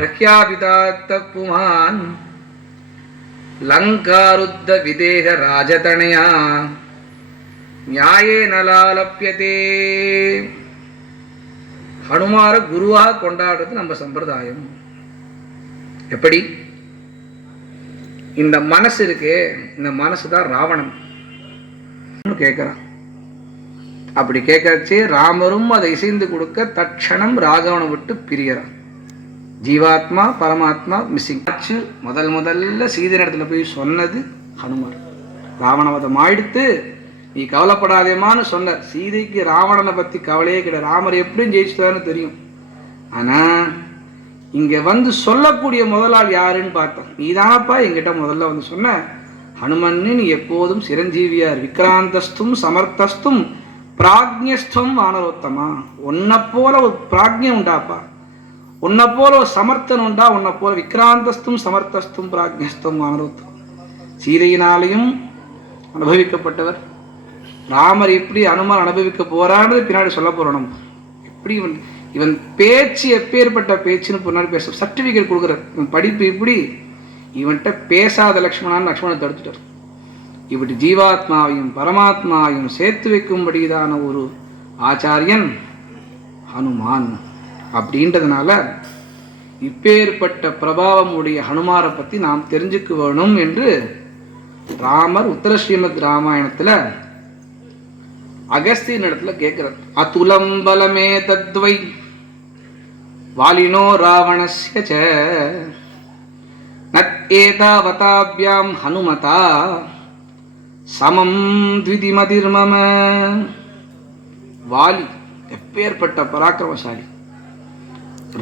பிரக்யாபிதாத்தப்புமான் லங்காருத்த விதேக ராஜதனயா நியாயே நலாலப்யதே. ஹனுமார குருவாக கொண்டாடுறது நம்ம சம்பிரதாயம். எப்படி? இந்த மனசு இருக்கு, இந்த மனசு தான் ராவணன் கேட்கிறான். அப்படி கேட்கறச்சே ராமரும் அதை இசைந்து கொடுக்க தட்சணம் ராகவனை விட்டு பிரியறான். ஜீவாத்மா பரமாத்மா மிஸ்ஸிங் ஆச்சு. முதல்ல சீதை இடத்துல போய் சொன்னது ஹனுமார். ராவணவதம் ஆயிடுத்து, நீ கவலைப்படாதேமான்னு சொன்னார். சீதைக்கு ராவணனை பற்றி கவலையே கிடையாது. ராமர் எப்படியும் ஜெயிச்சுட்டான்னு தெரியும். ஆனால் இங்கே வந்து சொல்லக்கூடிய முதலாள் யாருன்னு பார்த்தோம். நீ தானப்பா என்கிட்ட முதல்ல வந்து சொன்ன. ஹனுமன்னு நீ எப்போதும் சிரஞ்சீவியார், விக்ராந்தஸ்தும் சமர்த்தஸ்தும் பிராக்ஞஸ்துவம் வானரோத்தமா. உன்னை போல ஒரு பிராக்ஞம் உண்டாப்பா, உன்னை போல ஒரு சமர்த்தன் உண்டா, உன்னை போல விக்ராந்தஸ்தும் சமர்த்தஸ்தும் பிராக்ஞஸ்துவம் வானரோத்தம். சீதையினாலையும் அனுபவிக்கப்பட்டவர் ராமர். எப்படி அனுமார் அனுபவிக்க போறான்னு பின்னாடி சொல்ல போறோம். நம்ம எப்படி இவன் பேச்சு எப்பேற்பட்ட பேச்சுன்னு பின்னாடி பேச சர்டிபிகேட் கொடுக்குறார். இவன் படிப்பு இப்படி, இவன்கிட்ட பேசாத லக்ஷ்மணான்னு லக்ஷ்மணனை தடுத்துட்டார். இப்படி ஜீவாத்மாவையும் பரமாத்மாவையும் சேர்த்து வைக்கும்படிதான ஒரு ஆச்சாரியன் ஹனுமான். அப்படின்றதுனால இப்பேற்பட்ட பிரபாவம் உடைய ஹனுமாரை பற்றி நாம் தெரிஞ்சுக்க வேணும் என்று ராமர் உத்தர ஸ்ரீமத் ராமாயணத்தில் அகஸ்தியன் இடத்துல கேட்கிறார். அதுலம் பலமே தத்வை வாலினோ ராவணஸ்ய ச நத்ஏதாவதாப்யாம் ஹனுமதா சமம் த்விதிமதிர்மம. வாலி எப்பேற்பட்ட பராக்கிரமசாலி.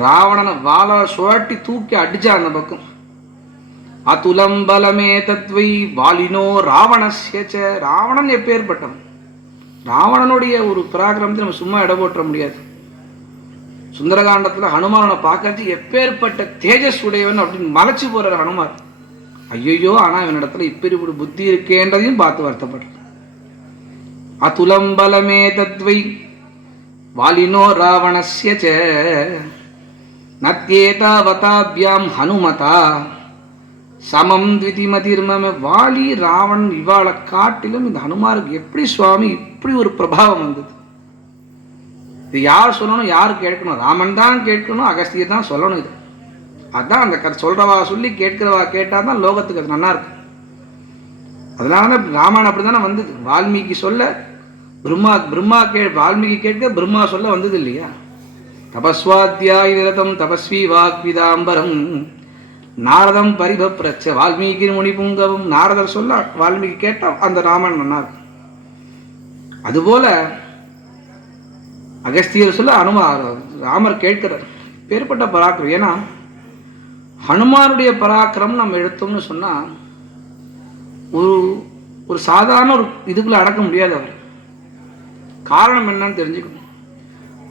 ராவணனை வாழ சுழட்டி தூக்கி அடிச்சா அந்த பக்கம். அதுலம் பலமே தத்வை வாலினோ ராவணஸ்ய ச. ராவணன் எப்பேற்பட்டவன். ராவணனுடைய ஒரு பராக்கிரமத்தை நம்ம சும்மா இட போற்ற முடியாது. சுந்தரகாண்டத்தில் ஹனுமானை பார்க்கறது எப்பேற்பட்ட தேஜஸ் உடையவன் அப்படின்னு மலைச்சு போறார் ஹனுமார். ஐயோ, ஆனா இவன் இடத்துல இப்படி ஒரு புத்தி இருக்கேன்றதையும் பார்த்து வருத்தப்படுற. அதுலம் பலமே தத்வை வாலினோ ராவணஸ்ய ச நத்யேதாவதாப்யாம் ஹனுமதா சமம் த்விதிமதிர்மம. வாலி ராவணன் இவாளை காட்டிலும் இந்த ஹனுமாருக்கு எப்படி சுவாமி இப்படி ஒரு பிரபாவம் வந்தது? இது யார் சொல்லணும், யார் கேட்கணும்? ராமன் தான் கேட்கணும், அகஸ்தியர் தான் சொல்லணும். இது அதான் அந்த சொல்றவா சொல்லி கேட்கிறவா கேட்டால் தான் லோகத்துக்கு அது நல்லா இருக்கு. அதனால ராமாயணம் அப்படி தானே வந்தது. வால்மீகி சொல்ல வால்மீகி கேட்க பிரம்மா சொல்ல வந்தது இல்லையா? தபஸ்வாத்தியாய நிரதம் தபஸ்வி வாக்விதாம்பரம் நாரதம் பரிபப்ரச்ச வால்மீகி முனி புங்கவம். நாரதர் சொல்ல வால்மீகி கேட்டால் அந்த ராமன் நல்லா இருக்கு. அதுபோல அகஸ்தியர் சொல்ல ராமர் கேட்கிறார். பேர்பட்ட பராக்கிரம். ஏன்னா ஹனுமாருடைய பராக்கிரம் நம்ம எடுத்தோம்னு சொன்னா ஒரு சாதாரண ஒரு இதுக்குள்ள அடக்க முடியாது. அவர் காரணம் என்னன்னு தெரிஞ்சுக்கணும்.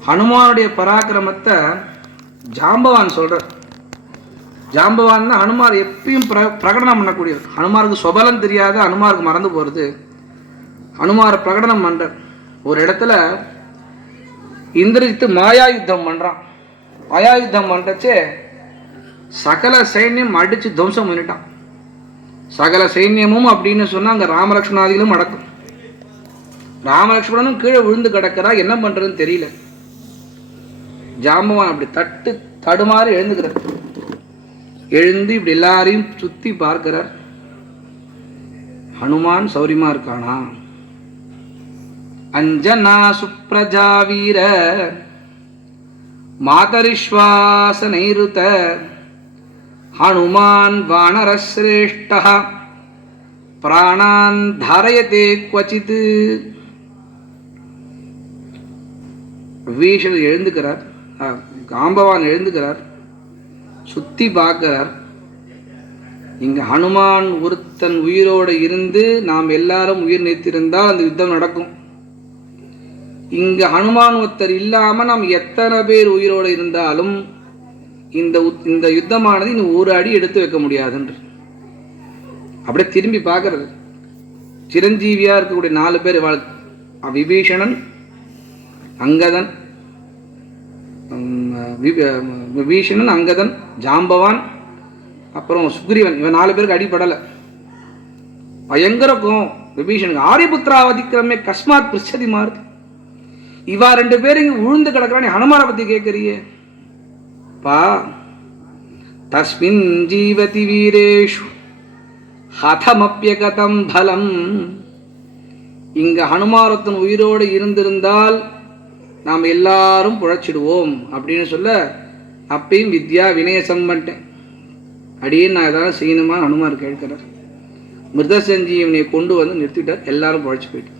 ஹனுமானுடைய பராக்கிரமத்தை ஜாம்பவான் சொல்றார். ஜாம்பவான் ஹனுமார் எப்பயும் பிரகடனம் பண்ணக்கூடியவர். ஹனுமாருக்கு சொபலம் தெரியாத, ஹனுமாருக்கு மறந்து போறது. ஹனுமாரை பிரகடனம் பண்ற ஒரு இடத்துல இந்திரஜித்து மாயா யுத்தம் பண்றான். மாயா யுத்தம் பண்றச்சே சகல சைன்யம் அடிச்சு துவம்சம் பண்ணிட்டான். சகல சைன்யமும் அப்படின்னு சொன்னா அங்க ராமலட்சுமணாதிகளும் அடக்கும். ராமலட்சுமணனும் கீழே விழுந்து கிடக்கிறா. என்ன பண்றதுன்னு தெரியல. ஜாம்பவான் அப்படி தடுமாறி எழுந்துக்கிறார். எழுந்து இப்படி எல்லாரையும் சுத்தி பார்க்கிறார். ஹனுமான் சௌரியமா இருக்கானா? அஞ்சனா சுப்ரஜா வீர மாதரிஸ்வாச நைருத ஹனுமான் வானரஸ்ரேஷ்ட பிராணான் தாரயதே க்வசித். விபீஷணர் எழுந்துக்கிறார். ஜாம்பவான் எழுந்துக்கிறார். சுத்தி பார்க்கிறார். இங்க ஹனுமான் ஒருத்தன் உயிரோடு இருந்து நாம் எல்லாரும் உயிர் நீத்திருந்தால் அந்த யுத்தம் நடக்கும். இங்க ஹனுமான் ஒருத்தர் இல்லாம நாம் எத்தனை பேர் உயிரோடு இருந்தாலும் இந்த யுத்தமானது இன்னும் ஒரு அடி எடுத்து வைக்க முடியாதுன்று அப்படியே திரும்பி பார்க்கறது. சிரஞ்சீவியா இருக்கக்கூடிய 4 பேர் விபீஷணன், அங்கதன், விபீஷணன், அங்கதன், ஜாம்பவான், அப்புறம் சுக்ரீவன், இவன் 4 பேருக்கு அடிப்படலை. பயங்கர கோவம் விபீஷனுக்கு. ஆரியபுத்திராவதிக்கிரமே கஸ்மாத் பிரிச்சதி மாறுது. இவா 2 பேரும் இங்க உழுந்து கிடக்கிறான், ஹனுமாரை பத்தி கேட்கறியே பா. தஸ்மின் ஜீவதி வீரேஷு ஹதமப்யகதம் பலம். இங்க ஹனுமாரத்தன் உயிரோடு இருந்திருந்தால் நாம் எல்லாரும் புழைச்சிடுவோம் அப்படின்னு சொல்ல, அப்பயும் வித்யா வினயசம் பண்ணிட்டேன். அடியே நான் ஏதாவது செய்யணுமா ஹனுமார் கேட்கிறார். மிருத சஞ்சீவனை கொண்டு வந்து நிறுத்திட்டார். எல்லாரும் புழைச்சி போயிட்டு.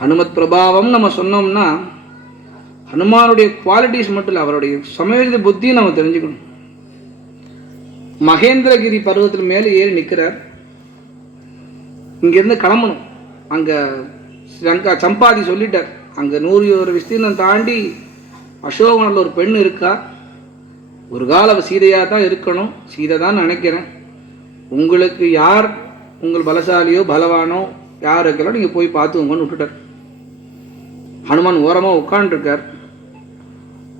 ஹனுமத் பிரபாவம் நம்ம சொன்னோம்னா ஹனுமானுடைய குவாலிட்டிஸ் மட்டும் இல்லை, அவருடைய சமயோஜித புத்தியை நம்ம தெரிஞ்சுக்கணும். மகேந்திரகிரி பருவத்தில் மேலே ஏறி நிற்கிறார். இங்கேருந்து கிளம்பணும். அங்கே சம்பாதி சொல்லிட்டார், அங்கே 100 விஸ்தீர்ணம் தாண்டி அசோகனில் ஒரு பெண் இருக்கா. ஒரு கால அவள் சீதையாக தான் இருக்கணும், சீதை தான் நினைக்கிறேன். உங்களுக்கு யார் உங்கள் பலசாலியோ பலவானோ யார் இருக்கலாம், நீங்கள் போய் பார்த்துக்கோங்கன்னு விட்டுட்டார். ஹனுமான் ஓரமாக உட்காண்டிருக்கார்.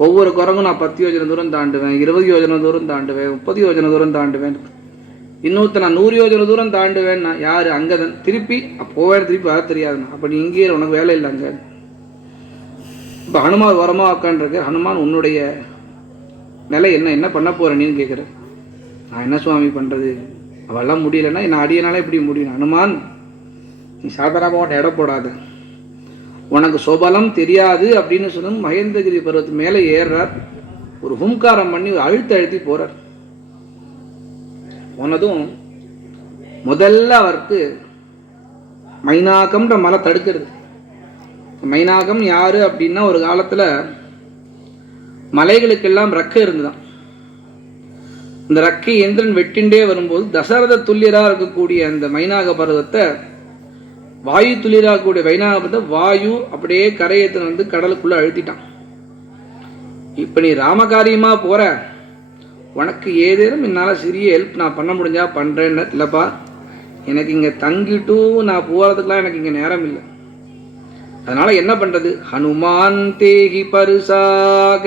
ஒவ்வொரு குரங்கும் நான் 10 யோஜனை தூரம் தாண்டுவேன், 20 யோஜனை தூரம் தாண்டுவேன், 30 யோஜனை தூரம் தாண்டுவேன். இன்னொருத்த நான் 100 யோஜனை தூரம் தாண்டுவேன். நான் யார்? அங்கதன். திருப்பி போவேன், திருப்பி வர தெரியாதுண்ணா. அப்போ நீ இங்கேயே உனக்கு வேலை இல்லை அங்கே. இப்போ ஹனுமான் ஓரமாக உட்காண்டிருக்க. ஹனுமான் உன்னுடைய நிலை என்ன, என்ன பண்ண போகிறேன்னு கேட்குற. நான் என்ன சுவாமி பண்ணுறது, அவெல்லாம் முடியலைன்னா என்ன அடியனால எப்படி முடியும்? ஹனுமான், நீ சாதாரணமாக உன்னை இட போடாத, உனக்கு சோபலம் தெரியாது அப்படின்னு சொன்ன மகேந்திரகிரி பருவத்து மேலே ஏறுறார். ஒரு ஹும்காரம் பண்ணி ஒரு அழுத்தி போறார். போனதும் முதல்ல அவருக்கு மைனாகம்ன்ற மலை தடுக்கிறது. மைனாகம் யாரு அப்படின்னா, ஒரு காலத்துல மலைகளுக்கெல்லாம் ரெக்கை இருந்துதான். இந்த ரெக்கை இந்திரன் வெட்டிண்டே வரும்போது தசரத துல்லியரா இருக்கக்கூடிய அந்த மைனாக பருவத்தை, வாயு துளிராகக்கூடிய வைனாகத்தை வாயு அப்படியே கரையத்தை வந்து கடலுக்குள்ள அழுத்திட்டான். இப்ப நீ ராமகாரியமா போற, உனக்கு ஏதேனும் என்னால் சிறிய ஹெல்ப் நான் பண்ண முடிஞ்சா பண்றேன்னு. இல்லப்பா, எனக்கு இங்க தங்கிட்டும் நான் போறதுக்கெல்லாம் எனக்கு இங்க நேரம் இல்லை. அதனால என்ன பண்றது? ஹனுமான் தேகி பருசாக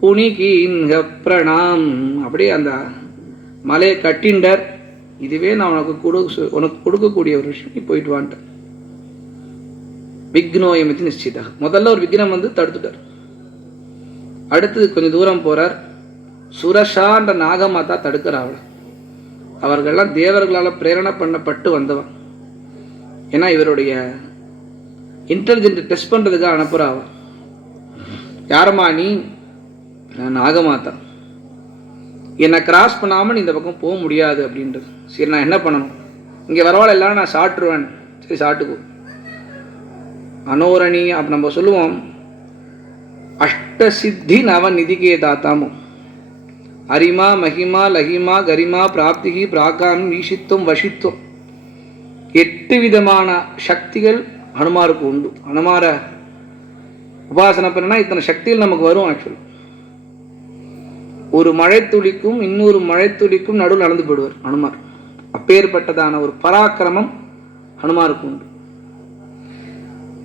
புனிகீன்க பிரணாம். அப்படியே அந்த மலையை கட்டிண்டர். இதுவே நான் உனக்கு கொடுக்கக்கூடிய ஒரு விஷயம், நீ போயிட்டு வான்ட்டேன். விக்னோயமித்து நிச்சயிதா. முதல்ல ஒரு விக்னம் வந்து தடுத்துட்டார். அடுத்தது கொஞ்சம் தூரம் போறார். சுரஷான்ற நாகமாதா தடுக்கிறாள். அவர்கள்லாம் தேவர்களால் பிரேரணை பண்ணப்பட்டு வந்தவன். ஏன்னா இவருடைய இன்டெலிஜென்ட் டெஸ்ட் பண்றதுக்காக அனுப்புறாவ. யாரம்மா நீ? நான் நாகமாதா. என்னை கிராஸ் பண்ணாமல் நீ இந்த பக்கம் போக முடியாது அப்படின்றது. சரி, நான் என்ன பண்ணணும்? இங்கே வரவாள் எல்லாம் நான் சாப்பிட்ருவேன். சரி, சாப்பிட்டுக்கோ. அனோரணி அப்போ நம்ம சொல்லுவோம், அஷ்டசித்தி நவ நிதிகே தாத்தாமும் அரிமா மகிமா லகிமா கரிமா பிராப்திகி பிராகாமி ஈஷித்துவம் வசித்துவம். 8 விதமான சக்திகள் ஹனுமாருக்கு உண்டு. ஹனுமார உபாசனை பண்ணனா இத்தனை சக்திகள் நமக்கு வரும். ஆக்சுவலி ஒரு மழை துளிக்கும் இன்னொரு மழை துளிக்கும் நடுவில் நடந்து போடுவார் ஹனுமார். அப்பேற்பட்டதான ஒரு பராக்கிரமம் ஹனுமாருக்கு உண்டு.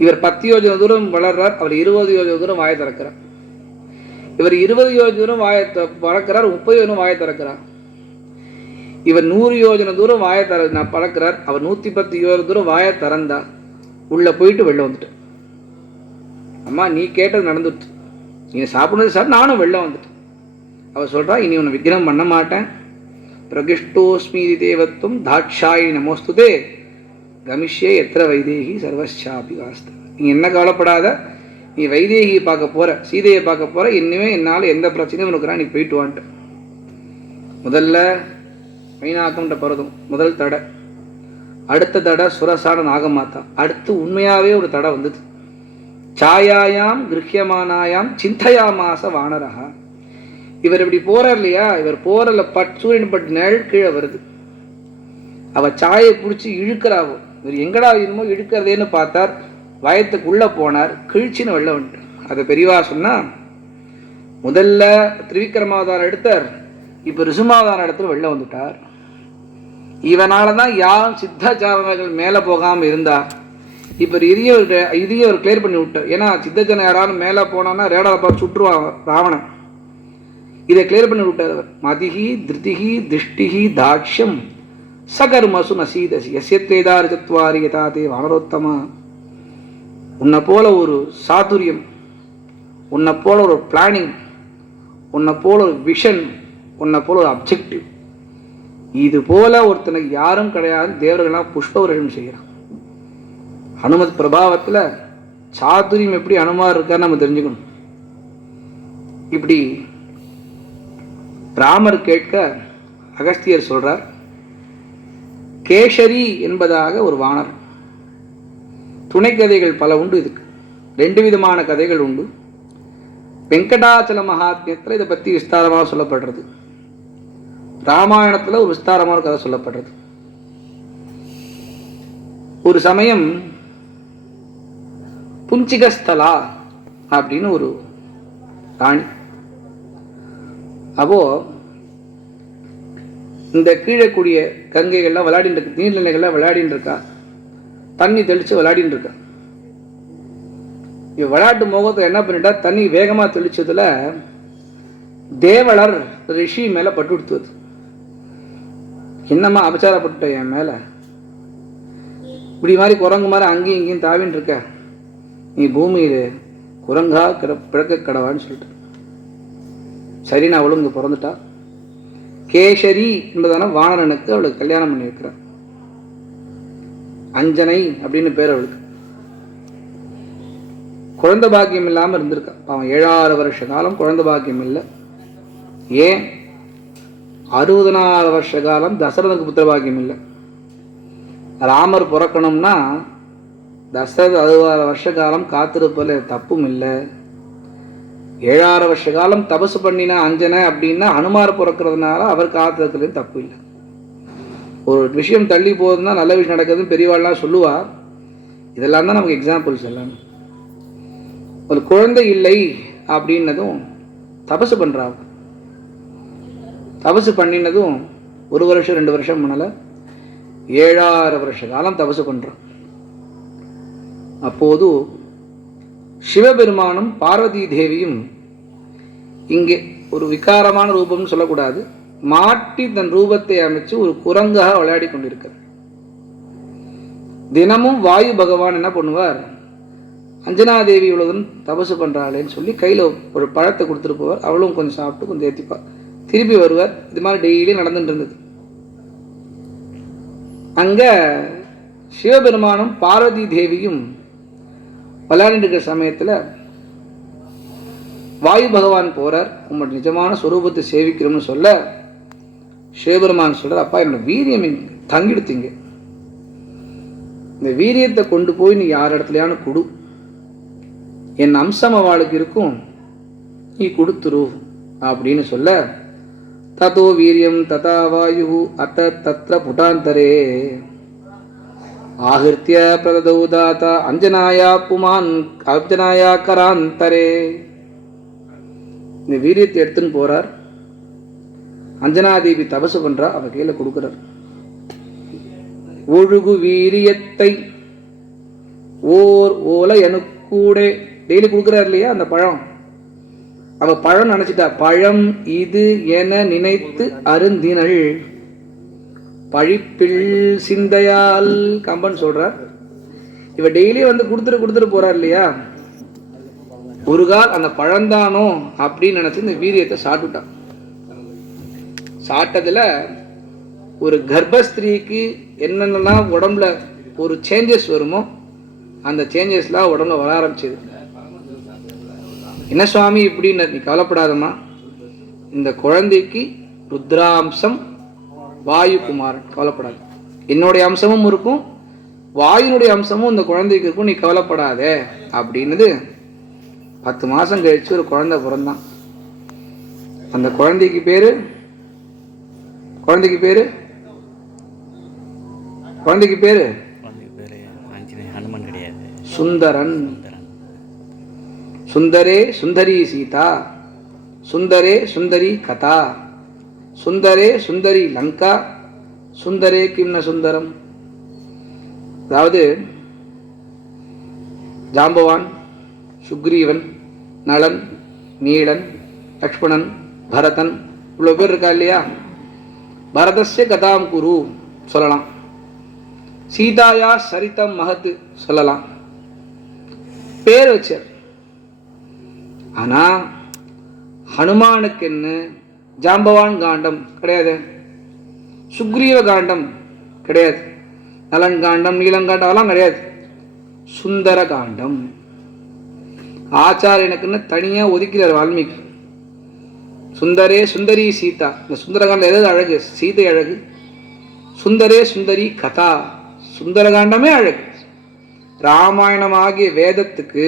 இவர் 10 யோஜனை தூரம் வளர்றார். அவர் 20 யோஜனை தூரம் வாயை திறக்கிறார். இவர் 20 யோஜனை தூரம் வாயை பறக்கிறார். 30 யோஜனை வாயை திறக்கிறார். இவர் 100 யோஜனை தூரம் வாயை பறக்கிறார். அவர் 110 யோஜனை தூரம் வாயை திறந்தா உள்ள போயிட்டு வெளில வந்துட்டேன். அம்மா, நீ கேட்டது நடந்துட்டு, நீ சாப்பிடுறது சார், நானும் வெளில வந்துட்டேன். அவர் சொல்றா, இனி உன்னை விக்னம் பண்ண மாட்டேன். பிரகிஷ்டோஸ்மி தேவத்துவம் தாட்சாயி நமோஸ்துதே கமிஷ்யே எத்திர வைதேகி சர்வசாபி வாஸ்த. நீ என்ன கவலைப்படாத, நீ வைதேகியை பார்க்க போற, சீதையை பார்க்க போற, இன்னுமே என்னால் எந்த பிரச்சனையும் உனக்குறா, நீ போயிட்டு வான்ட்ட. முதல்ல மைனாக்கம்ன்ற பருவம் முதல் தடை. அடுத்த தடை சுரசான நாகமாதா. அடுத்து உண்மையாவே ஒரு தடை வந்தது. சாயாயாம் கிருஹ்யமானாயாம் சிந்தையாமாச வானரஹா. இவர் இப்படி போறார் இல்லையா, இவர் போறல சூரியன் பட்டு நிழல் கீழே வருது. அவ சாயை பிடிச்சி இழுக்கிறாவோ. இவர் எங்கடா இன்னமோ இழுக்கிறதேன்னு பார்த்தார். வயத்துக்குள்ள போனார். கிழிச்சின்னு வெளில வந்துட்டார். அதை பெரியவா சொன்னா, முதல்ல திரிவிக்ரமாவதாரம் எடுத்தார், இப்ப ரிசுமாவதாரம் இடத்துல வெளில வந்துட்டார். இவனாலதான் யாரும் சித்தாச்சாரங்கள் மேல போகாம இருந்தா இப்போ இதையே அவர் கிளியர் பண்ணி விட்டார். ஏன்னா சித்தஜன யாராலும் மேலே போனான்னா ரேடாவை பார்த்து சுற்றுவான் ராவணன். இதை கிளியர் பண்ணி விட்டார் அவர். மதிஹி திருதிஹி திருஷ்டிஹி தாட்சியம் சகர்மசு நசீதசி எஸ்யத்வேதாரிச்சத்வாரி யதாதே வானரோத்தமா. உன்னை போல ஒரு சாதுரியம், உன்னை போல ஒரு பிளானிங், உன்னை போல ஒரு விஷன், உன்னை போல ஒரு அப்ஜெக்டிவ், இது போல ஒருத்தனுக்கு யாரும் கிடையாது. தேவர்கள்லாம் புஷ்பவர்ஷம் செய்கிறான். அனுமத் பிரபாவத்தில் சாதுரியம் எப்படி அனுமார் இருக்கான்னு நம்ம தெரிஞ்சுக்கணும். இப்படி ராமர் கேட்க அகஸ்தியர் சொல்றார், கேசரி என்பதாக ஒரு வானர். துணை கதைகள் பல உண்டு. இதுக்கு 2 விதமான கதைகள் உண்டு. வெங்கடாச்சல மகாத்மியத்தில் இதை பற்றி விஸ்தாரமாக சொல்லப்படுறது. ராமாயணத்தில் ஒரு விஸ்தாரமான கதை சொல்லப்படுறது. ஒரு சமயம் புஞ்சிகஸ்தலா அப்படின்னு ஒரு ராணி. அப்போ இந்த கீழே கூடிய கங்கைகள்லாம் விளையாடின்னு இருக்கு, நீர்நிலைகள்லாம் விளையாடின்னு இருக்கா, தண்ணி தெளித்து விளையாடின்னு இருக்கா. இவ விளையாட்டு மோகத்தை என்ன பண்ணிட்டா, தண்ணி வேகமாக தெளிச்சதுல தேவலர் ரிஷி மேலே பட்டு கொடுத்தது. என்னம்மா அபச்சாரப்பட்ட என் மேலே, இப்படி மாதிரி குரங்கு மாதிரி அங்கேயும் இங்கேயும் தாவின்னு இருக்க, நீ பூமியில் குரங்கா பிறக்க கடவான்னு சொல்லிட்டு சரி நான் அவளும் இங்கே பிறந்துட்டா. கேசரி என்பதான வானரனுக்கு அவளுக்கு கல்யாணம் பண்ணி வைக்கிறார். அஞ்சனை அப்படின்னு பேர் அவளுக்கு. குழந்தை பாக்கியம் இல்லாமல் இருந்திருக்கா. அவன் 7 வருஷ காலம் குழந்தை பாக்கியம் இல்லை. ஏன் 64 வருஷ காலம் தசரதனுக்கு புத்திர பாக்கியம் இல்லை. ராமர் பிறக்கணும்னா தசரத 64 வருஷ காலம் காத்திருப்பதில் தப்பும் இல்லை. 7 வருஷ காலம் தபசு பண்ணினா அஞ்சனை அப்படின்னா அனுமார் பிறக்கிறதுனால அவர் காத்திருக்கிறது தப்பு இல்லை. ஒரு விஷயம் தள்ளி போகுதுன்னா நல்ல விஷயம் நடக்குதுன்னு பெரியவாள்லாம் சொல்லுவா. இதெல்லாம் தான் நமக்கு எக்ஸாம்பிள்ஸ் எல்லாம். ஒரு குழந்தை இல்லை அப்படின்னதும் தபசு பண்ணுறாங்க. தபசு பண்ணினதும் 1 வருஷம் 2 வருஷம் பண்ணல, 7 வருஷ காலம் தபசு பண்ணுறான். அப்போது சிவபெருமானும் பார்வதி தேவியும் இங்கே ஒரு விகாரமான ரூபம்னு சொல்லக்கூடாது, மாட்டி தன் ரூபத்தை அமைச்சு ஒரு குரங்காக விளையாடி கொண்டிருக்கிறார். தினமும் வாயு பகவான் என்ன பண்ணுவார், அஞ்சனாதேவி இவ்வளவுடன் தபசு பண்றாளேன்னு சொல்லி கையில் ஒரு பழத்தை கொடுத்துட்டு போவார். அவளும் கொஞ்சம் சாப்பிட்டு கொஞ்சம் ஏற்றிப்பார், திருப்பி வருவார். இது மாதிரி டெய்லி நடந்துட்டு இருந்தது. அங்க சிவபெருமானும் பார்வதி தேவியும் விளையாடிட்டு இருக்கிற சமயத்தில் வாயு பகவான் போறார். உங்களோட நிஜமான ஸ்வரூபத்தை சேவிக்கிறோம்னு சொல்ல சிவபெருமான் சொல்றார், அப்பா என்னோட வீரியம் தங்கிடுத்தீங்க, இந்த வீரியத்தை கொண்டு போய் நீ யார் இடத்துலையான கொடு, என் அம்சம் அவளுக்கு இருக்கும், நீ கொடுத்துரு அப்படின்னு சொல்ல, ததோ வீரியம் ததா வாயு அத்த தத்ர புட்டாந்தரே ஆகிருத்திய பிரததௌ தாதா அஞ்சனாயா புமான் அஞ்சனாயா கராந்தரே. இந்த வீரியத்தை எடுத்துன்னு போறார். அஞ்சனாதேவி தபசு பண்றா, அவ கையில கொடுக்கிறார். ஒழுகு வீரியத்தை ஓர் ஓலை எனக்கூட டெய்லி கொடுக்குறார் இல்லையா அந்த பழம். அவ பழம் நினைச்சிட்டா, பழம் இது என நினைத்து அருந்தினள் பழிப்பில் சிந்தையால். கம்பன் சொல்றார். இவ டெய்லி வந்து கொடுத்துட்டு போறார் இல்லையா, ஒரு கால் அந்த பழந்தானோ அப்படின்னு நினைச்சு இந்த வீரியத்தை சாப்பிட்டுட்டான். சாப்பிட்டதுல ஒரு கர்ப்பஸ்திரீக்கு என்னென்னலாம் உடம்புல ஒரு சேஞ்சஸ் வருமோ அந்த சேஞ்சஸ்லாம் உடம்புல வர ஆரம்பிச்சது. என்ன சுவாமி இப்படின்னு, நீ கவலைப்படாதம்மா, இந்த குழந்தைக்கு ருத்ராம்சம் வாயு குமாரன், கவலைப்படாது, என்னுடைய அம்சமும் இருக்கும் வாயுனுடைய அம்சமும் இந்த குழந்தைக்கு இருக்கும், நீ கவலைப்படாதே அப்படின்னது. 10 மாசம் கழிச்சு ஒரு குழந்தை பிறந்தான். அந்த குழந்தைக்கு பேரு சுந்தரன். சுந்தரே சுந்தரி சீதா, சுந்தரே சுந்தரி கதா, சுந்தரே சுந்தரி லங்கா, சுந்தரே கிம்ன சுந்தரம். அதாவது ஜாம்பவான், சுக்ரீவன், நளன், நீலன், லக்ஷ்மணன், பரதன், இவ்வளோ பேர் இருக்கா இல்லையா? பரதஸ்ய கதாம் குரு சொல்லலாம், சீதாயா சரிதம் மகத்து சொல்லலாம், பேர் வச்சார். ஆனா ஹனுமானுக்கு என்ன ஜாம்பவான் காண்டம் கிடையாது, சுக்ரீவ காண்டம் கிடையாது, நலன் காண்டம், நீலங்காண்டம் அதெல்லாம் கிடையாது. சுந்தர காண்டம் ஆச்சாரியனுக்குன்னு தனியா ஒதுக்கிறார் வால்மீகி. சுந்தரே சுந்தரி சீதா, இந்த சுந்தரகாண்டம் எதாவது அழகு, சீதை அழகு. சுந்தரே சுந்தரி கதா, சுந்தரகாண்டமே அழகு. ராமாயணம் ஆகிய வேதத்துக்கு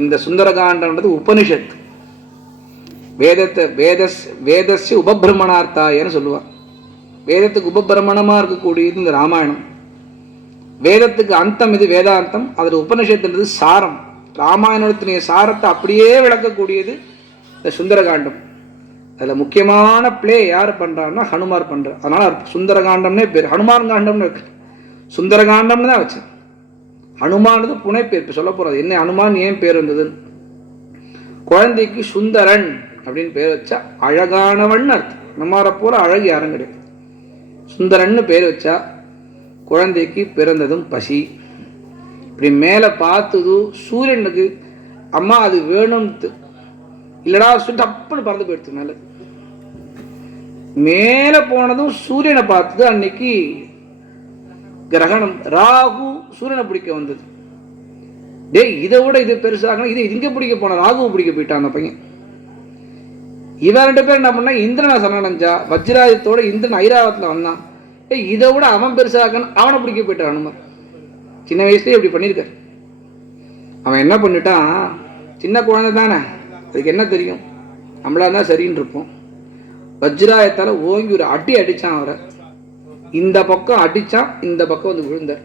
இந்த சுந்தரகாண்டம்ன்றது உபனிஷத்து. வேதத்தை வேதஸ்ய உபபிரமணார்த்தாயன்னு சொல்லுவார். வேதத்துக்கு உபபிரமணமா இருக்கக்கூடியது இந்த ராமாயணம். வேதத்துக்கு அந்தம் இது வேதாந்தம், அதில் உபனிஷத்துன்றது சாரம். ராமாயணத்தினுடைய சாரத்தை அப்படியே விளக்கக்கூடியது இந்த சுந்தரகாண்டம். அதில் முக்கியமான பிளே யார் பண்ணுறான்னா ஹனுமார் பண்ணுறார். அதனால சுந்தரகாண்டம்னே பேர். ஹனுமான் காண்டம்னு இருக்கு, சுந்தரகாண்டம்னு தான் வச்சேன். ஹனுமானது புனை பேர். இப்போ சொல்ல போகிறது என்ன, ஹனுமான் ஏன் பேர் வந்ததுன்னு. குழந்தைக்கு சுந்தரன் அப்படின்னு பேர் வச்சா அழகானவன் அர்த்தம். நம்மாரை போல அழகு யாரும் கிடையாது. சுந்தரன்னு பேர் வச்சா குழந்தைக்கு பிறந்ததும் பசி. இப்படி மேலே பார்த்தது சூரியனுக்கு அம்மா அது வேணும்னு இல்லடா சுட்டு அப்பன்னு பறந்து போயிடுச்சு. மேலே மேலே போனதும் சூரியனை பார்த்தது அன்னைக்கு கிரகணம். ராகு சூரியனை பிடிக்க வந்தது. டேய் இதை விட இது பெருசாக இது இங்கே பிடிக்க போன ராகுவை பிடிக்க போயிட்டான் அந்த பையன். இவன் 2 பேர் என்ன பண்ணா, இந்திரனை சரணடைஞ்சா வஜ்ராயத்தோட இந்திரன் ஐராவத்தில் வந்தான். இதை விட அவன் பெருசாக அவனை பிடிக்க போயிட்டான் அனுமன். சின்ன வயசுலேயே இப்படி பண்ணியிருக்கார். அவன் என்ன பண்ணிட்டான், சின்ன குழந்தை தானே, அதுக்கு என்ன தெரியும், நம்மளா தான் சரின்னு இருப்போம். வஜ்ராயத்தால் ஓங்கி ஒரு அடி அடித்தான் அவரை. இந்த பக்கம் அடித்தான், இந்த பக்கம் வந்து விழுந்தார்.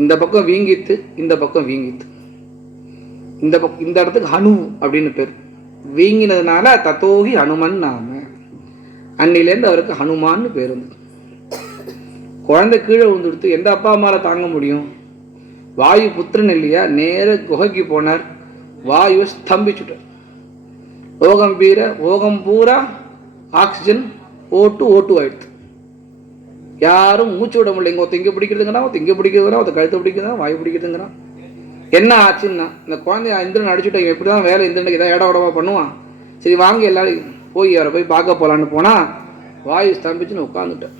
இந்த பக்கம் வீங்கித்து, இந்த பக்கம் வீங்கித்து. இந்த இடத்துக்கு ஹனு அப்படின்னு பேர். வீங்கினதுனால தத்தோகி ஹனுமன் நாம. அன்னிலேருந்து அவருக்கு ஹனுமான்னு பேர் வந்தது. குழந்தை கீழே விழுந்துடுத்து. எந்த அப்பா அம்மாவை தாங்க முடியும்? வாயு புத்திரன் இல்லையா, நேர குகைக்கு போனார். வாயுவை ஸ்தம்பிச்சுட்டார். ஓகம் பூரா ஆக்சிஜன் ஓட்டு ஆயிடுது. யாரும் மூச்சு விட முடியல. ஒருத்த இங்கே பிடிக்கிறதுங்கிறான், ஒருத்த இங்கே பிடிக்கிறதுனா, ஒருத்த கழுத்தை பிடிக்கிறதா, வாயு பிடிக்கிறதுங்கிறான். என்ன ஆச்சுன்னா, இந்த குழந்தைய இந்திரன் அடிச்சுட்டாங்க. எப்படி தான் வேலை இந்திரனுக்கு ஏதாவது இட உடவா பண்ணுவான். சரி வாங்க எல்லாரும் அவரை போய் பார்க்க போகலான்னு போனால் வாயு ஸ்தம்பிச்சுன்னு உட்காந்துட்டேன்.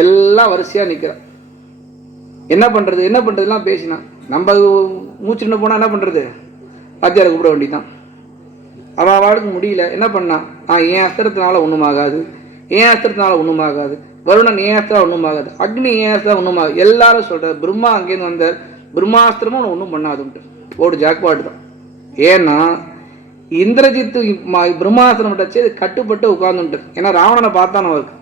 எல்லாம் வரிசையாக நிற்கிறான். என்ன பண்ணுறதுலாம் பேசினான். நம்ம மூச்சுன்னு போனால் என்ன பண்ணுறது, வாத்தியாரை கூப்பிட வேண்டிதான். அவள் அவளுக்கு முடியல. என்ன பண்ணான், என் அஸ்திரத்தினால ஒன்றும் ஆகாது, என் அஸ்திரத்தினால ஒன்றும் ஆகாது, வருணன் என் அஸ்திரம் ஒன்றும் ஆகாது, அக்னி என் அஸ்திரம் ஒன்றும் ஆகாது. எல்லாரும் சொல்கிறார். பிரம்மா அங்கேருந்து வந்தார், பிரம்மாஸ்திரமும் ஒன்றும் பண்ணாதுன்ட்டு ஓடு ஜாக்பாட்டு தான். ஏன்னா இந்திரஜித்து பிரம்மாஸ்திரம் விட்டச்சு கட்டுப்பட்டு உட்கார்ந்துட்டு. ஏன்னா ராவணனை பார்த்தான், அவருக்கு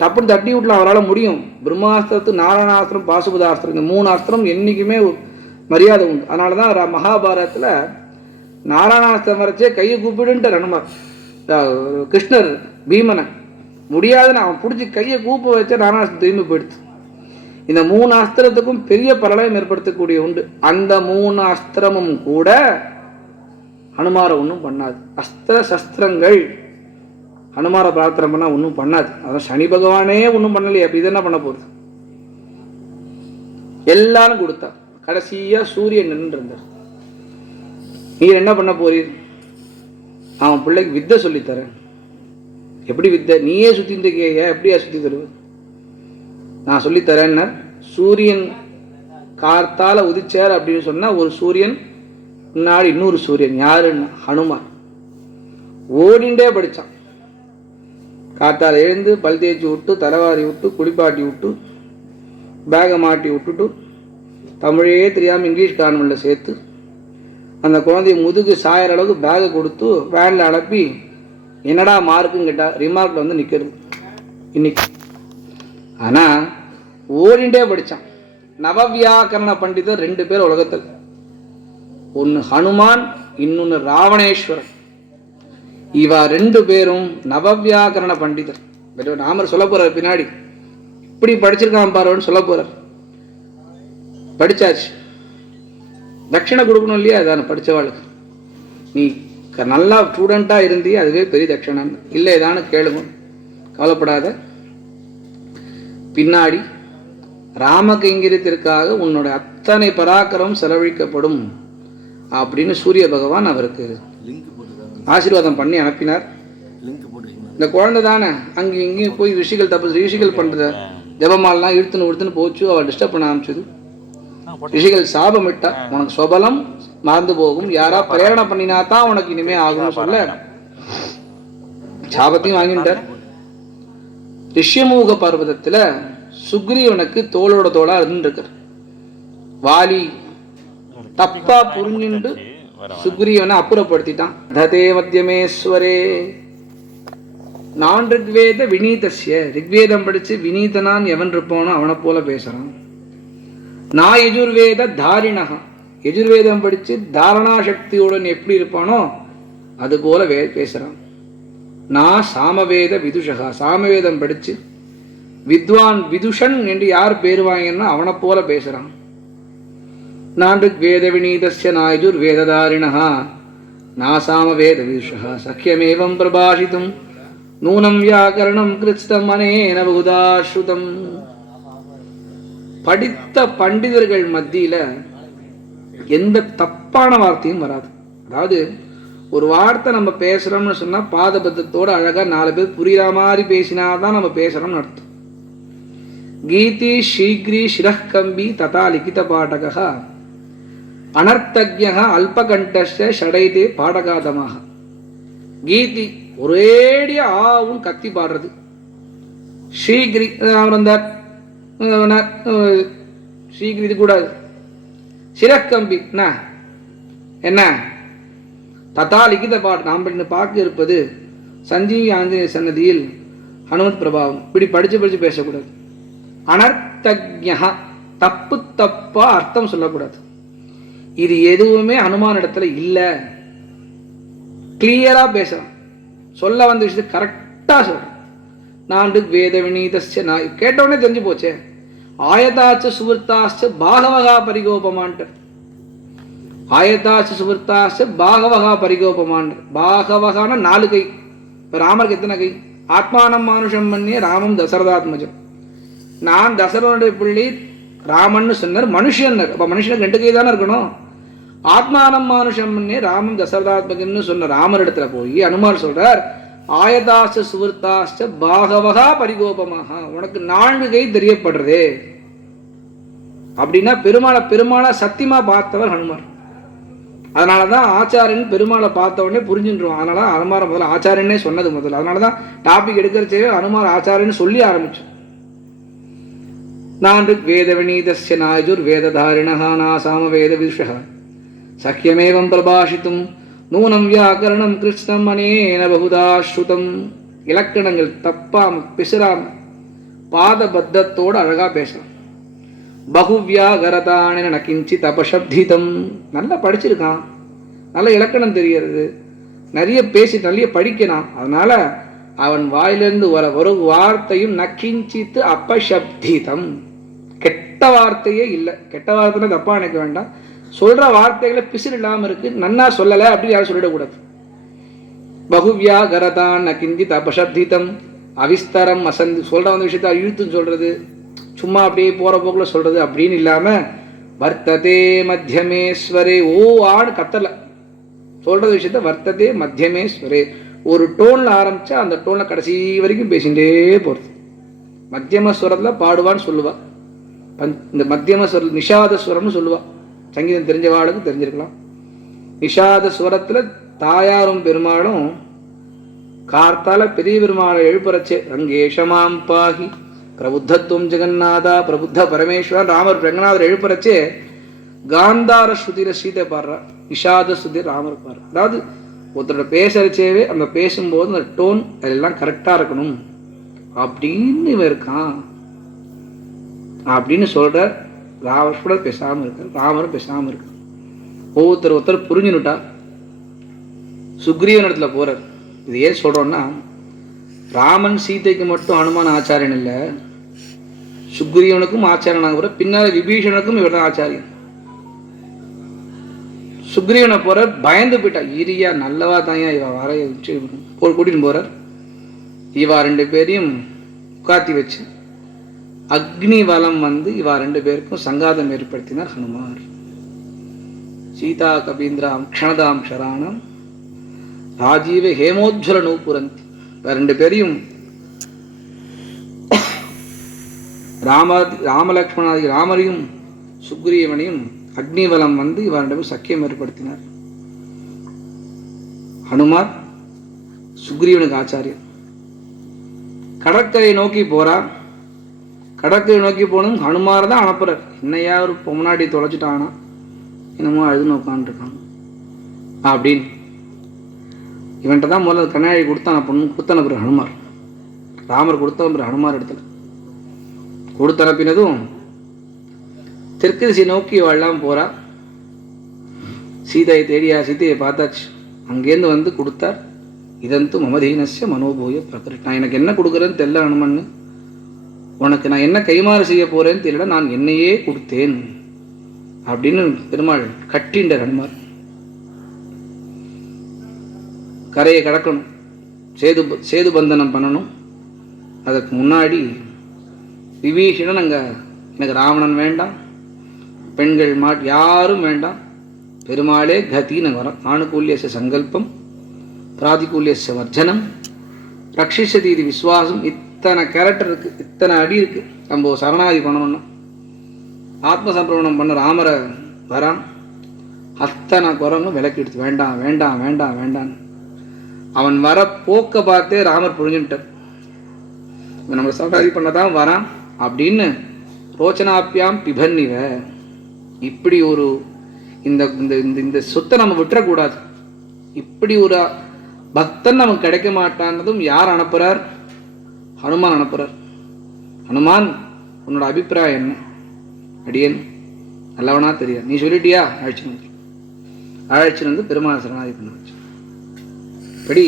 டப்புன்னு தட்டி விட்டலாம், அவரால் முடியும். பிரம்மாஸ்திரத்து, நாராயணாஸ்திரம், பாசுபதாஸ்திரம், இந்த 3 அஸ்திரம் என்றைக்குமே மரியாதை உண்டு. அதனால தான் மகாபாரதத்தில் நாராயணாஸ்திரம் வரைச்சே கையை கூப்பிடுன்ட்டு ஹனுமார் கிருஷ்ணர் பீமனை முடியாதுன்னு அவன் பிடிச்சி கையை கூப்ப வச்சா நாராயணாஸ்திரம் திரும்பி போயிடுது. இந்த 3 அஸ்திரத்துக்கும் பெரிய பரலயம் ஏற்படுத்தக்கூடிய உண்டு. அந்த 3 அஸ்திரமும் கூட ஹனுமாரை ஒன்றும் பண்ணாது. அஸ்திர சஸ்திரங்கள் ஹனுமாரை பிரார்த்தனை பண்ணால் ஒன்றும் பண்ணாது. அதான் சனி பகவானே ஒன்றும் பண்ணலையே, அப்படி இது என்ன பண்ண போகுது? எல்லாரும் கொடுத்தா. கடைசியா சூரியன் நின்று இருந்தார். நீர் என்ன பண்ண போறீர்? அவன் பிள்ளைக்கு வித்தை சொல்லித்தரேன். எப்படி வித்தை? நீயே சுத்திட்டு இருக்கிய, எப்படியா சுத்தி தருவ? நான் சொல்லித்தரேன்னா, சூரியன் கார்த்தால உதிச்சார் அப்படின்னு சொன்னா ஒரு சூரியன் முன்னாடி இன்னொரு சூரியன். யாருன்னா ஹனுமான். ஓடிண்டே படித்தான். காத்தால் எழுந்து பல் தேய்ச்சி விட்டு, தலைவாரி விட்டு, குளிப்பாட்டி விட்டு, பேகை மாட்டி விட்டுட்டு, தமிழே தெரியாமல் இங்கிலீஷ் கான்வென்ட்டில் சேர்த்து, அந்த குழந்தைய முதுகு சாயிற அளவுக்கு பேகை கொடுத்து வேனில் அனுப்பி என்னடா மார்க்குன்னு கேட்டால் ரிமார்க்கில் வந்து நிற்கிறது இன்னைக்கு. ஆனால் ஓடிண்டே படித்தான். நவவியாக்கரண பண்டிதர் 2 பேர் உலகத்தில். ஒன்று ஹனுமான், இன்னொன்று ராவணேஸ்வரன். இவ 2 பேரும் நவவியாக்கரண பண்டிதர். நாமர் சொல்ல போறார் பின்னாடி. இப்படி படிச்சிருக்கான் பாருன்னு சொல்ல போறார். படிச்சாச்சு. தட்சிணை கொடுக்கணும் இல்லையா? அதான படித்தவாளுக்கு. நீ நல்லா ஸ்டூடெண்ட்டாக இருந்தி அதுவே பெரிய தட்சிணை. இல்லை ஏதானு கேளுங்க, கவலைப்படாத. பின்னாடி ராமகைங்கரியத்திற்காக உன்னோட அத்தனை பராக்கிரமம் செலவழிக்கப்படும் அப்படின்னு சூரிய பகவான் அவருக்கு ஆசீர்வாதம் பண்ணி அனுப்பினார். இந்த குழந்தை தானே அங்கே இங்கேயும் போய் ரிஷிகள் பண்ணுறத ஜபமாலாம் இழுத்துன்னு போச்சு. அவள் டிஸ்டர்ப் பண்ண ஆரம்பிச்சது. ரிஷிகள் சாபமிட்டா உனக்கு சொபலம் மறந்து போகும், யாரா பிரேரணை பண்ணினா தான் உனக்கு இனிமே ஆகும்னு சொல்ல சாபத்தையும் வாங்கிட்டார். ரிஷ்யமூக பர்வதத்துல சுக்ரீவனுக்கு தோளோட தோளா இருந்துருக்கார். வாலி தப்பா புரிஞ்சுண்டு சுக்ரீவனை அப்புறப்படுத்திட்டான். ததே மத்தியமேஸ்வரே நான் ரிக்வேத வினீதஸ்ய, ரிக்வேதம் படிச்சு வினீதனான் எவன் இருப்பானோ அவனை போல பேசுறான். நான் யஜுர்வேத தாரிணகா, யஜுர்வேதம் படிச்சு தாரணா சக்தியுடன் எப்படி இருப்பானோ அது போல பேசுறான். நான் சாமவேத விதுஷகா, சாமவேதம் படிச்சு வித்வான் விதுஷன் என்று யார் பேர் வாங்கினா அவனை போல பேசுறான். நான் ரிக்வேத வினீதஸ்ய நாயஜுர் வேததாரிணஹா நான் சாமவேத விதுஷகா சக்கியமேவம் பிரபாஷித்தும் நூனம் வியாக்கரணம் கிருத்ஸ்தம் அனேன பகுதா ஸ்ருதம். படித்த பண்டிதர்கள் மத்தியில எந்த தப்பான வார்த்தையும் வராது. அதாவது ஒரு வார்த்தை நம்ம பேசுறோம்னு சொன்னா பாதபத்தத்தோட அழகா 4 பேர் புரியுற மாதிரி பேசினாதான் நம்ம பேசுறோம்னு அர்த்தம். கீதி சீக்ரி சிரக்கம்பி ததா லிகித பாடகா அனர்த்தஜ்ஞா அல்பகண்டஸ்ய ஷடைதே பாடகாதமாக. கீதி ஒரேடியா ஆவும் கத்தி பாடுறது. ஸ்ரீகிரி வந்தார், ஸ்ரீகிரி இது கூடாது. சிரக்கம்பி என்ன ததா லிகித பாட்டு நாம் பார்க்க இருப்பது சஞ்சீவி ஆஞ்சநேய சன்னதியில் ஹனுமத் பிரபாவம். இப்படி படிச்சு பேசக்கூடாது. அனர்த்தஜ்ஞா தப்பா அர்த்தம் சொல்லக்கூடாது. இது எதுவுமே ஹனுமான் இடத்துல இல்லை. கிளியரா பேசலாம். சொல்ல வந்த விஷயத்தை கரெக்டா சொல்ற. நான் வேத வினீதஸ்ய நான் கேட்டவுடனே தெரிஞ்சு போச்சே. ஆயதாச்ச சுவர்த்தாச்ச பாகவகா பரிகோபமான்ட்டு. ஆயதாச்ச சுவர்த்தாச்ச பாகவகா பரிகோபமான். பாகவகான 4 கை. ராமருக்கு எத்தனை கை? ஆத்மானம் மானுஷம் பண்ணி ராமம் தசரதாத்மஜம். நான் தசரனுடைய பிள்ளை ராமன் சொன்னார், மனுஷன். அப்ப மனுஷனுக்கு 2 கை தானே இருக்கணும். ஆத்மானம் மானுஷம் பண்ணி ராமம் தசரதாத்மஜன் சொன்ன ராமர் இடத்துல போய் அனுமார் சொல்றார், ஆயதாச்ச சுவர்த்தாச்ச பாகவகா பரிகோபமாக, உனக்கு 4 கை தெரியப்படுறதே அப்படின்னா பெருமாளை சத்தியமா பார்த்தவர் ஹனுமார். அதனாலதான் ஆச்சாரியன் பெருமாளை பார்த்த உடனே புரிஞ்சுருவான். அதனால அனுமார முதல்ல ஆச்சாரியனே சொன்னது முதல்ல. அதனாலதான் டாபிக் எடுக்கிறச்சே அனுமார் ஆச்சாரியன் சொல்லி ஆரம்பிச்சோம். நான் வேத வினீதஸ்ய நாயஜுர் வேததாரிணஹா நாசாம வேத விதுஷஹ சக்கியமேவம் பிரபாஷித்தும் நூனம் வியாக்கரணம் கிருஷ்ணம் அனேன பகுதா ஸ்ருதம். இலக்கணங்கள் தப்பாம பிசுராம பாதபத்தத்தோடு அழகா பேசலாம். பகுவியாகரதான நகிஞ்சி தபசப்திதம். நல்லா படிச்சிருக்கான், நல்ல இலக்கணம் தெரிகிறது, நிறைய பேசி நிறைய படிக்கிறான். அதனால அவன் வாயிலிருந்து வர ஒரு வார்த்தையும் நக்கிஞ்சித்து அபசப்திதம், கெட்ட வார்த்தையே இல்லை. கெட்ட வார்த்தைன்னா தப்பா நினைக்க வேண்டாம். சொல்ற வார்த்தைகளை பிசிறு இல்லாம இருக்கு, நன்னா சொல்லலை அப்படின்னு யாரும் சொல்லிடக்கூடாது. பகுவியாகரதான் நகிஞ்சித் அபசப்திதம் அவிஸ்தரம் அசந்தி. சொல்ற வந்த விஷயத்த இழுத்துன்னு சொல்றது, சும்மா அப்படியே போற போக்குல சொல்றது அப்படின்னு இல்லாம வர்த்ததே மத்தியமேஸ்வரே, ஓ ஆண் கத்தல சொல்றது விஷயத்த வர்த்ததே மத்தியமேஸ்வரே. ஒரு டோன்ல ஆரம்பிச்சா அந்த டோன்ல கடைசி வரைக்கும் பேசிட்டே போறது. மத்தியம ஸ்வரத்துல பாடுவான்னு சொல்லுவா. இந்த மத்தியம ஸ்வரம் நிஷாத ஸ்வரம்னு சொல்லுவா. சங்கீதம் தெரிஞ்சவாளுக்கு தெரிஞ்சிருக்கலாம். நிஷாத ஸ்வரத்துல தாயாரும் பெருமாளும் கார்த்தால பெரிய பெருமாளை எழுப்புறச்சே ரங்கேஷமாம் பாகி பிரபுத்தத்துவம் ஜெகநாதா பிரபுத்த பரமேஸ்வரன் ராமர் ரங்கநாதர் எழுப்புறச்சே காந்தார ஸ்ருதியில சீதை பாடுறா, நிஷாத ஸ்ருதி ராமர் பாடுறா. அதாவது ஒருத்தரோட பேசுறச்சேவே அந்த பேசும்போது அந்த டோன் அதெல்லாம் கரெக்டா இருக்கணும் அப்படின்னு இவன் இருக்கான் அப்படின்னு சொல்ற. ராவணன் பேசாம இருக்க, ராமரும் பேசாம இருக்க. ஒருத்தர் புரிஞ்சுனுட்டா சுக்ரீவன் இடத்துல போறார். இது ஏன் சொல்றோம்னா, ராமன் சீதைக்கு மட்டும் அனுமான ஆச்சாரியன் இல்லை, சுக்ரீவனுக்கும் ஆச்சாரியனாக பின்னால விபீஷனுக்கும் இவர் தான் ஆச்சாரியன். சுக்ரீவனை போறார், பயந்து போயிட்டா. ஈரியா நல்லவா தாயா இவ வர கூட்டின்னு போறார். இவா 2 பேரையும் உட்காத்தி வச்சு அக்னி வலம் இவா 2 பேருக்கும் சங்காதம் ஏற்படுத்தினார் ஹனுமார். சீதா கபீந்திராம் க்ஷணதாம் ஷராணம் ராஜீவ ஹேமோஜ்வல நூபுரந்தி. 2 பேரையும் ராமலக்ஷ்மணாதி ராமரையும் சுக்ரீவனையும் அக்னிவலம் இவ 2 பேரும் சக்கியம் ஏற்படுத்தினார். ஹனுமார் சுக்ரீவனுக்கு ஆச்சாரியன். கடற்கரை நோக்கி போறா. கடற்கரை நோக்கி போனதும் ஹனுமார் தான் அனுப்புறார். என்னையா ஒரு பொம்னாடி தொலைச்சிட்டானா, என்னமோ அழுதுன்னு உட்காந்துருக்காங்க அப்படின்னு. இவன்கிட்ட தான் முதல்ல கண்ணாடி கொடுத்தனுப்புற ஹனுமார். ராமர் கொடுத்தனுப்புற ஹனுமார் இடத்துல கொடுத்தனுப்பினதும் தெற்கு திசை நோக்கி வாழலாம் போறா. சீதையை தேடியா, சீதையை பார்த்தாச்சு. அங்கேருந்து கொடுத்தார். இதந்து மமதீனஸ்ய மனோபூய பிரகட். நான் எனக்கு என்ன கொடுக்குறேன்னு தெரியல ஹனுமன்னு, உனக்கு நான் என்ன கைமாறு செய்ய போறேன்னு தெரியல, நான் என்னையே கொடுத்தேன் அப்படின்னு பெருமாள் கட்டின்ற ஹனுமார். கரையை கடக்கணும், சேது பந்தனம் பண்ணணும். அதற்கு முன்னாடி விபீஷணன் எனக்கு ராவணன் வேண்டாம், பெண்கள் யாரும் வேண்டாம், பெருமாளே கத்தின்னு வரோம். ஆணுகூல்யச சங்கல்பம் பிராதிகூல்யச வர்ஜனம் ரக்ஷிஷதி இது விஸ்வாசம். இத்தனை கேரக்டர் இருக்கு, இத்தனை அடி இருக்கு. நம்ம சரணாதி பண்ணணும்னா ஆத்மசம்பிரமணம் பண்ண ராமரை வரான். அத்தனை குரங்கும் விலக்கி எடுத்து வேண்டாம் வேண்டாம் வேண்டாம் வேண்டாம். அவன் வர போக்க பார்த்தே ராமர் புரிஞ்சுட்டார். நம்மளை சரணாதி பண்ணதான் வரான் அப்படின்னு. ரோச்சனாப்பியாம் பிபன்னிவ. இப்படி ஒரு இந்த சொத்தை நம்ம விட்டுறக்கூடாது. இப்படி ஒரு பக்தன் நமக்கு கிடைக்க மாட்டான்னதும் யார் அனுப்புறார்? ஹனுமான் அனுப்புறார். ஹனுமான், உன்னோட அபிப்பிராயம் என்ன? அடியேன் நல்லவனா தெரியாது, நீ சொல்லிட்டியா? அழைச்சின்னு பெருமாள் சரணாதி பண்ண வச்சு. இப்படி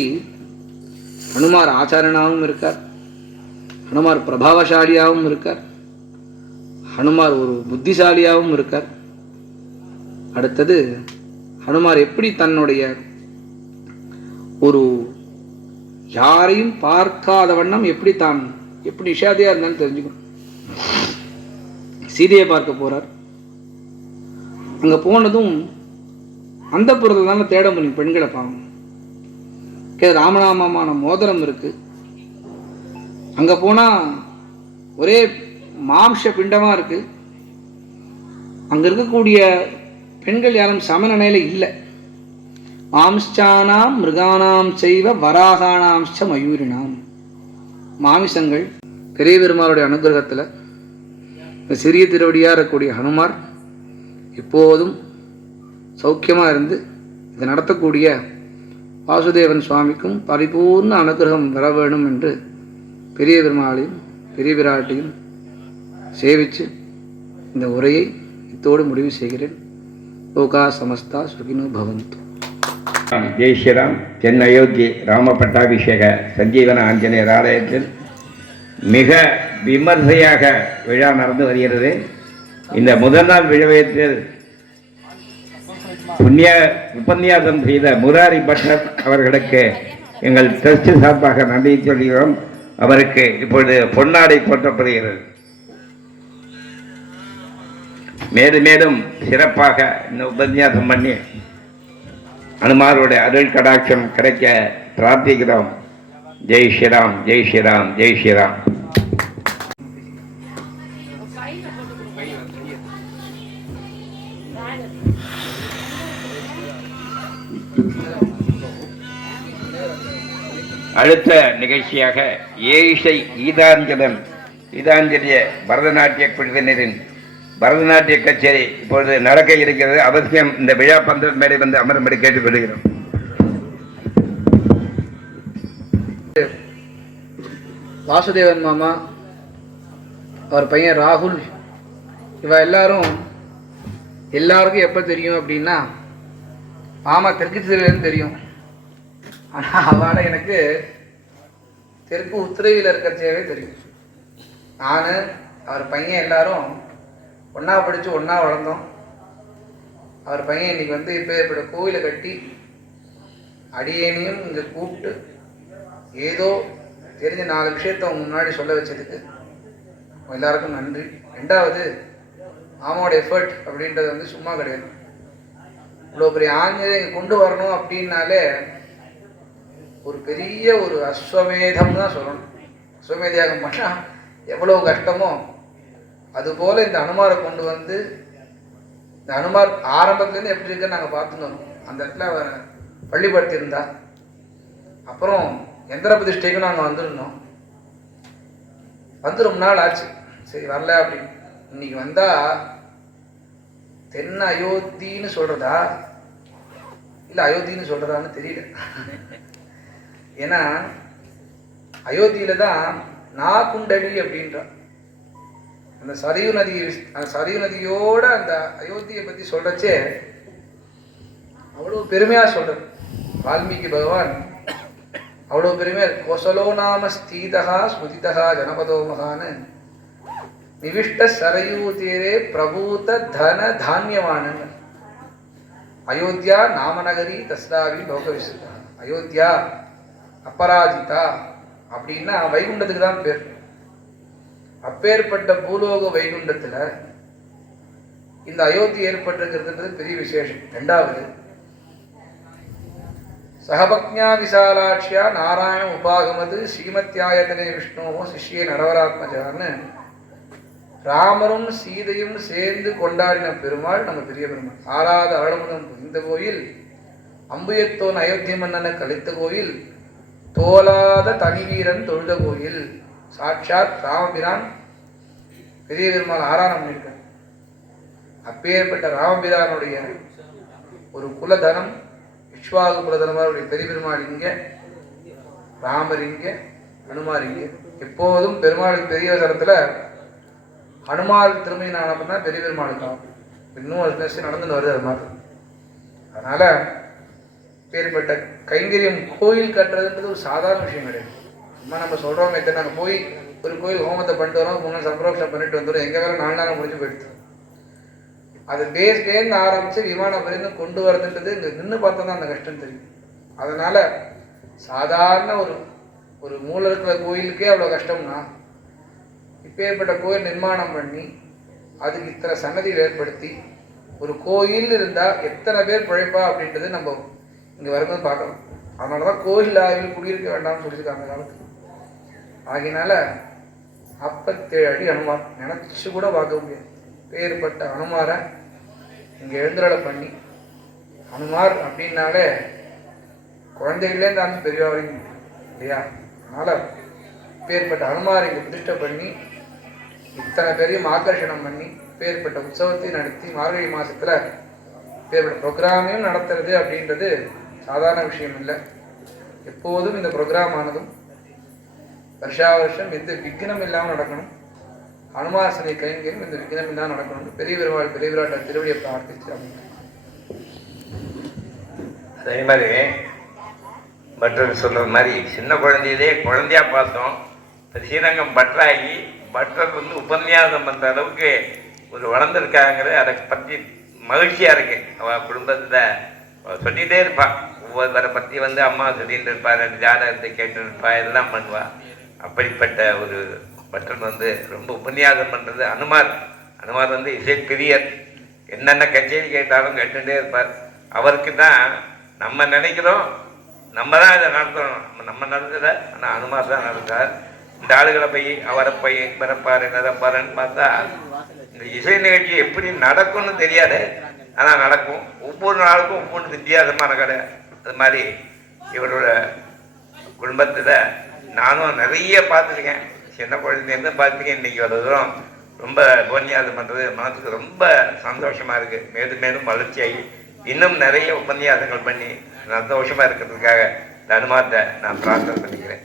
ஹனுமார் ஆச்சாரனாகவும் இருக்கார், ஹனுமார் பிரபாவசாலியாகவும் இருக்கார், ஹனுமார் ஒரு புத்திசாலியாகவும் இருக்கார். அடுத்தது ஹனுமார் எப்படி தன்னுடைய ஒரு யாரையும் பார்க்காத வண்ணம் எப்படி நிஷாதியா இருந்தாலும் தெரிஞ்சுக்கணும். சீதையை பார்க்க போறார். அங்க போனதும் அந்த புறத்தில் தானே தேட முடியும் பெண்களை பாவம். ராமநாமமான மோதிரம் இருக்கு. அங்க போனா ஒரே மாம்ச பிண்டமா இருக்கு. அங்க இருக்கக்கூடிய பெண்கள் யாரும் சமநிலையில இல்லை. மாம்சானாம் மிருகானாம் செய்வ வராகானாம்ச மயூரினாம். மாமிசங்கள். பெரிய பெருமாளுடைய அனுகிரகத்துல சிறிய திருவடியா இருக்கக்கூடிய ஹனுமார் இப்போதும் சௌக்கியமா இருந்து இதை நடத்தக்கூடிய வாசுதேவன் சுவாமிக்கும் பரிபூர்ண அனுகிரகம் வர வேணும் என்று பெரிய பெருமாளையும் பெரிய பிராட்டியும் சேவிச்சு இந்த உரையை இத்தோடு முடிவு செய்கிறேன். லோகா சமஸ்தா சுகினோ பவந்து. ஜெய் ஸ்ரீராம். தென் அயோத்தி ராம பட்டாபிஷேக சஞ்சீவன ஆஞ்சநேயர் ஆலயத்தில் மிக விமர்சையாக விழா நடந்து வருகிறது. இந்த முதல் நாள் விழாவில் உபன்யாசம் செய்த முராரி பட்டர் அவர்களுக்கு எங்கள் ட்ரஸ்ட் சார்பாக நன்றி சொல்கிறோம். அவருக்கு இப்பொழுது பொன்னாடை போற்றப்படுகிறது. மேலும் மேலும் சிறப்பாக இந்த உபன்யாசம் பண்ணி ஹனுமாரோட அருள் கடாட்சம் கிடைக்க பிரார்த்திக்கிறோம். ஜெய் ஸ்ரீராம், ஜெய் ஸ்ரீராம், ஜெய் ஸ்ரீராம். அடுத்த நிகழ்ச்சியாக ஏஷை கீதாஞ்சலிய பரதநாட்டிய குழுவினரின் பரதநாட்டிய கச்சேரி இப்பொழுது நடக்க இருக்கிறது. அவசியம் இந்த விழா பந்தல் மேலே வந்து அமரும்படி கேட்டுக்கொள்கிறோம். வாசுதேவன் மாமா, அவர் பையன் ராகுல், இவ எல்லாருக்கும் எப்போ தெரியும் அப்படின்னா, மாமா தெற்கு திசையிலேருந்து தெரியும். ஆனால் அவளை எனக்கு தெற்கு உத்திரையில் இருக்கிறச்சேவே தெரியும். நான் அவர் பையன் எல்லாரும் ஒன்றா படித்து ஒன்றா வளர்ந்தோம். அவர் பையன் இன்னைக்கு வந்து இப்போ இப்படி கோவிலை கட்டி அடியேனையும் இங்கே கூப்பிட்டு ஏதோ தெரிஞ்ச 4 விஷயத்த அவங்க முன்னாடி சொல்ல வச்சதுக்கு எல்லாருக்கும் நன்றி. 2வது, ஆமாவோட எஃபர்ட் அப்படின்றது வந்து சும்மா கிடையாது. இவ்வளோ பெரிய ஆஞ்சநேயர் இங்கே கொண்டு வரணும் அப்படின்னாலே ஒரு பெரிய ஒரு அஸ்வமேதம் தான் சொல்லணும். அஸ்வமேதியாகம் பண்ணால் எவ்வளோ கஷ்டமோ அதுபோல் இந்த அனுமாரை கொண்டு வந்து இந்த அனுமார் ஆரம்பத்துலேருந்து எப்படி இருக்குன்னு நாங்கள் பார்த்துன்னு வரோம். அந்த இடத்துல அவர் பள்ளிப்படுத்தியிருந்தா அப்புறம் எந்திர பிரதிஷ்டைக்கும் நாங்கள் வந்துருந்தோம். வந்து ரொம்ப நாள் ஆச்சு, சரி வரல அப்படின்னு. இன்னைக்கு வந்தால் தென்ன அயோத்தின்னு சொல்கிறதா இல்லை அயோத்தின்னு சொல்கிறதான்னு தெரியல. ஏன்னா அயோத்தியில் தான் நாகுண்டலி அப்படின்றா அந்த சரியு நதியோட அந்த அயோத்தியை பற்றி சொல்கிறச்சே அவ்வளோ பெருமையாக சொல்கிறது வால்மீகி பகவான். அவ்வளோ பெருமையாக கோசலோ நாம ஸ்தீதா ஸ்முதிதா ஜனபதோ மகான்னு நிவிஷ்ட சரையூ தீரே பிரபூத தன தானியவானு. அயோத்தியா நாமநகரி தஸ்ராவி லோக விசுத்தா. அயோத்தியா அபராஜிதா அப்படின்னா வைகுண்டத்துக்கு தான் பேர். அப்பேற்பட்ட பூலோக வைகுண்டத்தில் இந்த அயோத்தி ஏற்பட்டிருக்கிறதுன்றது பெரிய விசேஷம். 2வது, சகபக்ஞா விசாலாட்சியா நாராயண உபாகமது ஸ்ரீமத்யாயத்தனே விஷ்ணு சிஷ்யே நடவராத்மஜான்னு ராமரும் சீதையும் சேர்ந்து கொண்டாடின பெருமாள் நம்ம பெரிய பெருமாள். ஆறாத அருளமுதம் புரிந்த கோயில், அம்புயத்தோன் அயோத்தி மன்னனை கழித்த கோயில், தோலாத தனிவீரன் தொழுத கோயில். சாட்சாத் ராமபிரான் பெரிய பெருமாள் ஆராதனை பண்ணியிருக்கார். அப்பேற்பட்ட ராமபிரானுடைய ஒரு குலதனம் விஸ்வாகு குலதனமாருடைய பெரிய பெருமாள் இங்கே, ராமர் இங்கே, ஹனுமார் இங்கே. எப்போதும் பெருமாளுக்கு பெரிய தரத்தில் ஹனுமார் திருமணி ஆனப்பன்னா பெரிய பெருமாளுக்கு ஆகும். இன்னும் ஒரு நிகழ்ச்சி நடந்துன்னு வருது அது மாதிரி. அதனால பேர்பட்ட கைங்கரியம் கோயில் கட்டுறதுன்றது ஒரு சாதாரண விஷயம் கிடையாது. சும்மா நம்ம சொல்கிறோம் எத்தனை நாங்கள் போய் ஒரு கோயில் ஹோமத்தை பண்ணிட்டு வரோம், 3 சம்பரோஷம் பண்ணிட்டு வந்துடும், எங்கே வேலை 4 நாள் முடிஞ்சு போயிடுது. அது பேஸ்லேருந்து ஆரம்பித்து விமானம் வரைக்கும் கொண்டு வரதுன்றது இங்கே நின்று பார்த்தா தான் அந்த கஷ்டம் தெரியும். அதனால் சாதாரண ஒரு மூல இருக்கிற கோயிலுக்கே அவ்வளோ கஷ்டம்னா இப்பேற்பட்ட கோயில் நிர்மாணம் பண்ணி அதுக்கு இத்தனை சன்னதிகள் ஏற்படுத்தி ஒரு கோயில் இருந்தால் எத்தனை பேர் பிழைப்பா அப்படின்றது நம்ம இங்கே வரும்போது பார்க்கணும். அதனால தான் கோயில் ஆய்வில் குடியிருக்க வேண்டாம்னு சொல்லியிருக்காங்க காலத்துக்கு. ஆகினால 47 அடி அனுமார் நினச்சி கூட பார்க்க முடியாது. பேர்பட்ட அனுமாரை இங்கே எழுந்தருளை பண்ணி, அனுமார் அப்படின்னாலே குழந்தைகளேருந்து அந்த பெரியவா வரைக்கும் இல்லையா? அதனால் பேர்பட்ட அனுமாரை இங்கே பிரதிஷ்டை பண்ணி இத்தனை பெரிய ஆகர்ஷணம் பண்ணி பேர்பட்ட உற்சவத்தையும் நடத்தி மார்கழி மாதத்தில் பேர்பட்ட ப்ரோக்ராமையும் நடத்துறது அப்படின்றது சாதாரண விஷயம் இல்லை. எப்போதும் இந்த ப்ரோக்ராம் ஆனதும் வருஷா வருஷம் எந்த விக்னம் இல்லாமல் நடக்கணும். அனுமாசனை கைங்கரும் இந்த விக்னம் இல்லாமல் நடக்கணும். பெரிய பெருமாள் பெரிய விராட்ட திருவடியை பிரார்த்திச்சு அதே மாதிரி பட்டர் சொல்கிற மாதிரி சின்ன குழந்தையா பார்த்தோம். இப்போ ஸ்ரீரங்கம் பட்டராகி பட்டர் வந்து உபன்யாசம் பண்ணுற அளவுக்கு ஒரு வளர்ந்துருக்காங்கிறது அதை பற்றி மகிழ்ச்சியாக இருக்குது. அவள் குடும்பத்தில் சொல்லிகிட்டே இருப்பாள். ஒவ்வொருவரை பற்றி வந்து அம்மா சொல்லிட்டு இருப்பார், ஜாதகத்தை கேட்டு இருப்பாள், எல்லாம் பண்ணுவாள். அப்படிப்பட்ட ஒரு பட்டன் வந்து ரொம்ப உபன்யாசம் பண்ணுறது. அனுமார் வந்து இசைப்பிரியர். என்னென்ன கச்சேரி கேட்டாலும் கேட்டுகிட்டே இருப்பார். அவருக்கு தான் நம்ம நினைக்கிறோம் நம்ம தான் இதை நடத்தணும், நம்ம நடத்தலை, ஆனால் அனுமார் தான் நடத்தார். இந்த ஆளுகளை போய் அவரை போய் பிறப்பார் நிறப்பாருன்னு பார்த்தா இந்த இசை நிகழ்ச்சி எப்படி நடக்கும்னு தெரியாது, ஆனால் நடக்கும். ஒவ்வொரு நாளுக்கும் ஒவ்வொன்று வித்தியாசமான கடை. அது மாதிரி இவரோட குடும்பத்தில் நானும் நிறைய பார்த்துருக்கேன். சின்ன குழந்தைலேருந்து பார்த்துருக்கேன். இன்றைக்கி ஒரு தூரம் ரொம்ப உபன்யாசம் பண்ணுறது மனசுக்கு ரொம்ப சந்தோஷமாக இருக்குது. மேலும் மேலும் வளர்ச்சியாகி இன்னும் நிறைய உபன்யாசங்கள் பண்ணி சந்தோஷமாக இருக்கிறதுக்காக அனுமாரத்தை நான் பிரார்த்தனை பண்ணிக்கிறேன்.